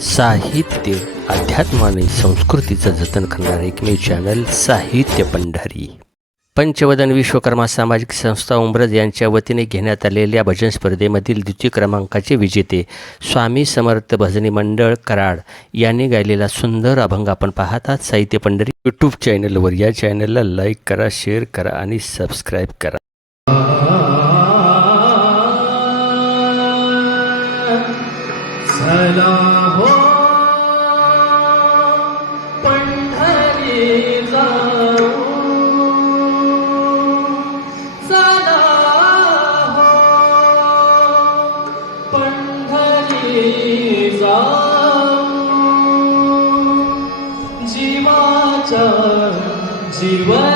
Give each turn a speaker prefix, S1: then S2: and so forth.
S1: साहित्य अध्यात्म आणि संस्कृतीचं जतन करणारे एकमेव चॅनल साहित्य पंढरी. पंचवदन विश्वकर्मा सामाजिक संस्था उमरज यांच्या वतीने घेण्यात आलेल्या भजन स्पर्धेमधील द्वितीय क्रमांकाचे विजेते स्वामी समर्थ भजनी मंडळ कराड यांनी गायलेला सुंदर अभंग आपण पाहतात साहित्य पंढरी यूट्यूब चॅनलवर या चॅनलला लाईक करा शेअर करा आणि सबस्क्राईब करा.
S2: चला 希望